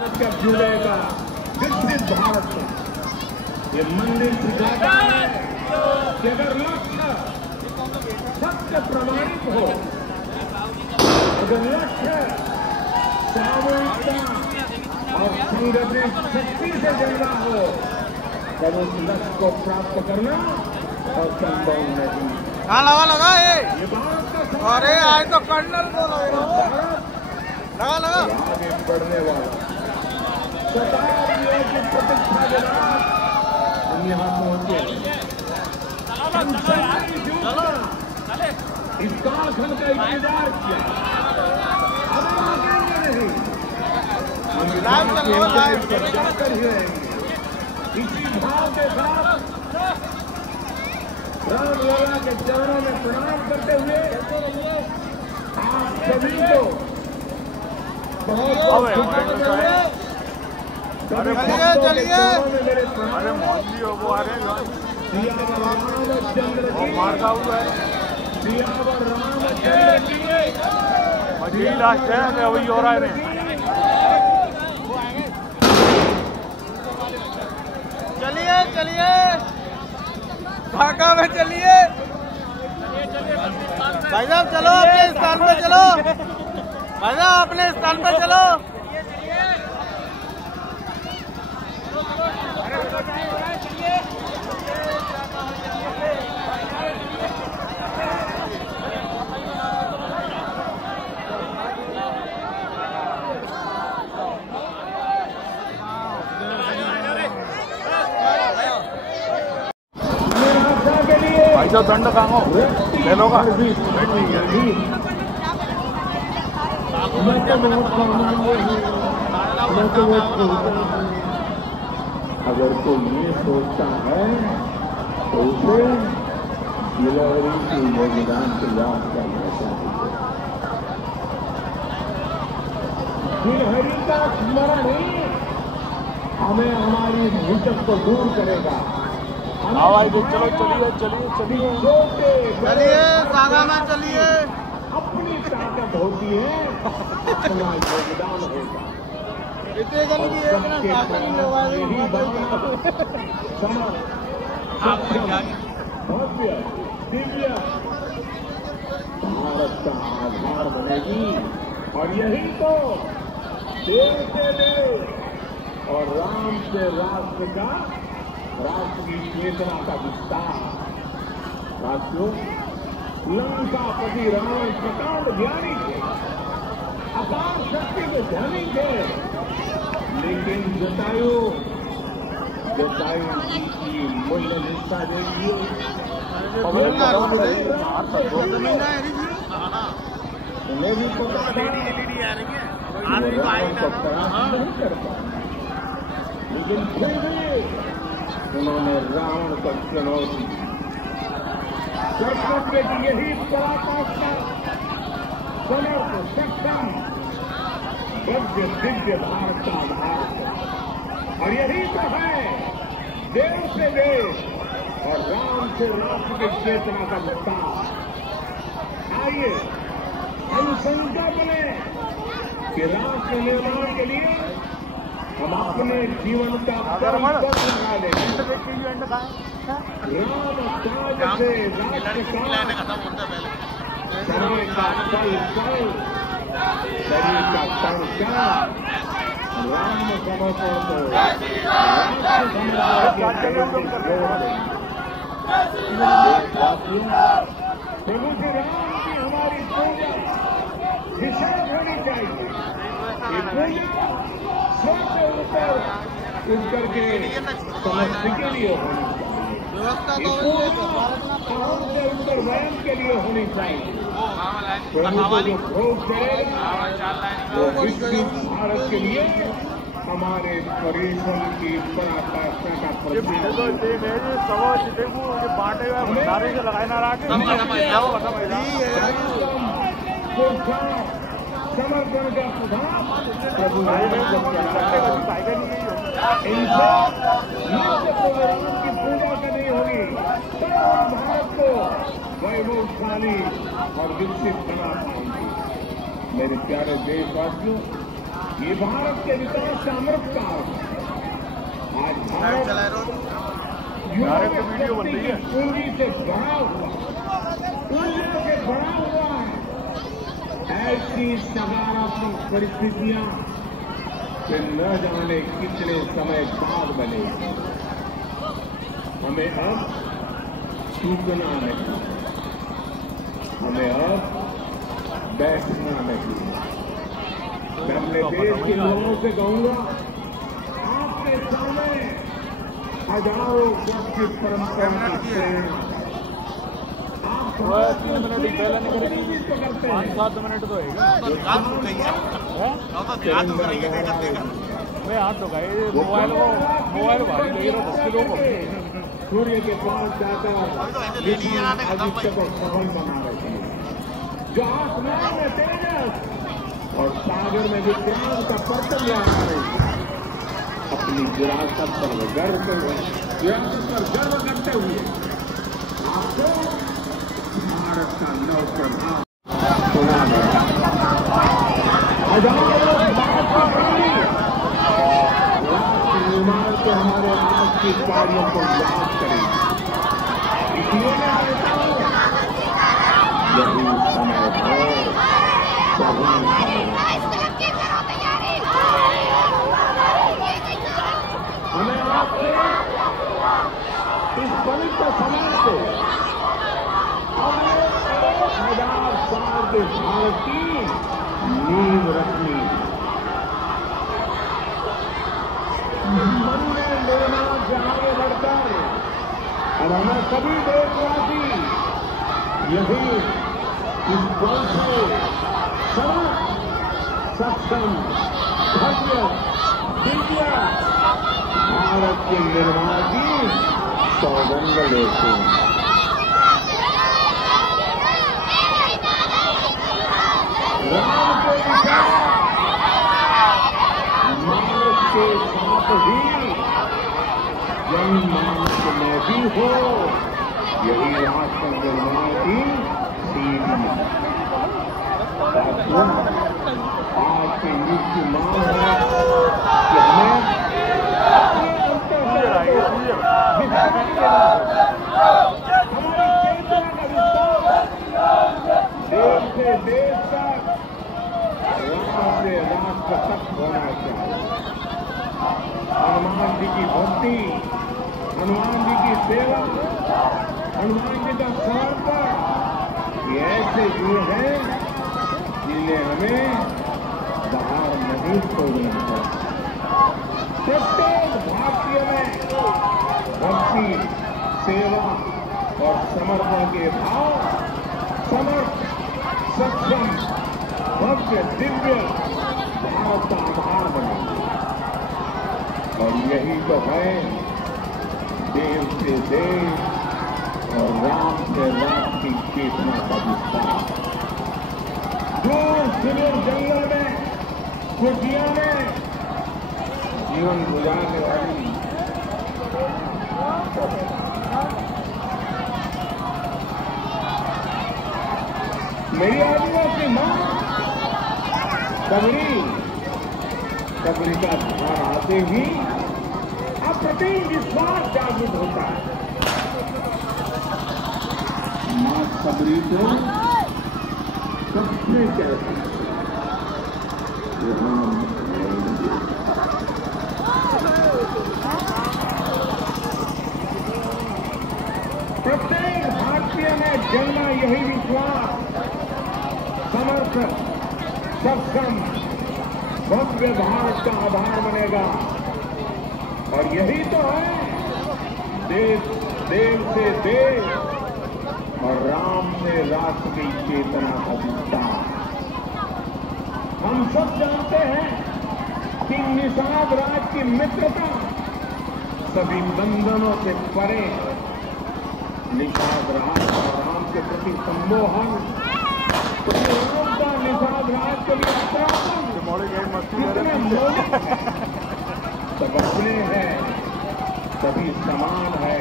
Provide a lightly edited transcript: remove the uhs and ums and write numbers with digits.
जब जुड़ेगा विकसित भारत में, ये मंदिर सिखाता है कि अगर लक्ष्य सत्य प्रमाणित हो, अगर लक्ष्य सामूहिकता और संगठित शक्ति से जुड़ना हो, तब उस लक्ष्य को प्राप्त करना असंभव नहीं। कहाँ लगा ये भारत का, अरे आज तो कर्नल बोल रहे हो। लगा आगे बढ़ने वाला शताब्दियों की प्रतीक्षा के बाद हम यहाँ पहुंचे। इस कालखंड का इंतजार किया, अब हम आगे नहीं, हम जाकर ही रहेंगे। इसी भाव के साथ राम लला के चरणों में प्रणाम करते हुए आप सभी को बहुत चलिए अरे मोदी वो आ रहे हैं, रामचंद्र मार का हुआ है, लास्ट है वही हो रहा है। चलिए ढाका में चलिए भाई साहब, चलो अपने स्थान पे चलो भाई साहब, अपने स्थान पे चलो। भाई साहब दंड कहाँ हो ले लो का अगर कोई ये सोचता है तो उसे गिलहरी की योगदान से याद करना चाहिए। गिलहरी का स्मरण ही हमें हमारी भूचक को दूर करेगा। चलो चलिए सागा में चलिए। अपनी ताकत होती है, अपना योगदान होगा। भव्य दिव्य भारत का आधार बनेगी, और यही तो देश से देश और राम से राष्ट्र का, राष्ट्र की चेतना का विस्तार। साथियों, लंकापति रावण प्रकांड ज्ञानी थे, अपार शक्ति के ध्यानी थे, लेकिन जटायु की मूल्य निष्ठा देखिए। उन्हें भी पता रावण को परास्त नहीं कर पाए, लेकिन फिर भी उन्होंने रावण को चुनौती दी। कर्तव्य की यही पराकाष्ठा, समर्थ सक्षम भव्य दिव्य भारत का आधार है, और यही तो है देश से देश और राम से राष्ट्र की चेतना का विस्तार। आइए हम संकल्प लें कि राष्ट्र निर्माण के लिए हम अपने जीवन का राम काज से राष्ट्र का, समय का फल फल, शरीर का तन तन, राम समर्पण को राष्ट्र समर्पण के प्रभु श्री राम की हमारी पूजा विशेष होनी चाहिए। ये पूजा सबसे ऊपर उठ करके समस्त के लिए होनी चाहिए, ये पूजा सबसे ऊपर वयम के लिए होनी चाहिए। प्रभु को जो भोग करेगा वो विकसित भारत के लिए हमारे परिश्रम की पराकाष्ठा का प्रतीक। समर्पण का प्रभाव प्रभु इनसे की पूजा करनी होगी, तब हम भारत को वैभवशाली और विकसित बना पाएंगे। मेरे प्यारे देशवासियों, ये भारत के विकास का अमृत काल है। आज भारत पूंजी से भरा हुआ, पूंजियों से भरा हुआ है। ऐसी सकारात्मक परिस्थितियां फिर न जाने कितने समय बाद बनेगी। हमें अब चूकना नहीं, हमें अब बैठना नहीं। मैं अपने देश के लोगों से कहूंगा, आपके सामने हजारों वर्ष की परंपरा की प्रेरणा, आप 3 मिनट पहले नहीं करते, 5-7 मिनट तो हाथ तो मोबाइल भारी लगी रहा 10 किलो को सूर्य के पास जाकर आदित्य को सफल बना रहे हैं। जो आसमान में तेजस और सागर में विज्ञान का पर्वत लहरा रही है। अपनी विरासत पर गर्व करते हुए आपको भारत का नव प्रधान सुना गया। निर्माण से हमारे आज की कार्यों को याद करेंगे। इसलिए मैं कहता हूं, यही समय है हमें आपसे इस पवित्र समय से अगले 1000 साल के भारत की नींव रखनी, मंदिर निर्माण से आगे बढ़कर और हमें सभी देशवासी यही इस बल से सक्षम भव्य दिव्य भारत के निर्माण की सौगंध लेते हैं। राम के विचार मानस के साथ ही जनमानस में भी हो, यही राष्ट्र निर्माण की सीढ़ी है। आज के युग की मांग है कि हमें देश से देश तक, राष्ट्र से राष्ट्र तक होना चाहिए। हनुमान जी की भक्ति, हनुमान जी की सेवा, हनुमान जी का समर्पण, ये ऐसे गुण हैं जिन्हें हमें बाहर नहीं छोड़ना चाहिए। प्रत्येक भारतीय में भक्ति, सेवा और समर्पण के भाव समर्थ, सक्षम, भव्य दिव्य भारत का आधार बने। और यही तो है देव से देश और राम से राम की चेतना का विस्तार। दूर सुदूर जंगल में, कुटिया में जीवन गुजारने वाली मेरी आदिवासी मां सबरी का ध्यान आते ही अप्रतिम विश्वास जागृत होता है। मां सबरी को सबसे कहते हैं प्रत्येक भारतीय में जन्मा यही विश्वास समर्थ, सक्षम, भव्य भारत का आधार बनेगा। और यही तो है देश से देश और राम से राष्ट्र की चेतना का विस्तार। हम सब जानते हैं कि निषाद राज की मित्रता सभी बंधनों से परे, निषाद राज और राम के प्रति सम्मोहन, राम का निषाद राज के लिए अपराधन कितने मौलिक है। सब अपने हैं, सभी समान है।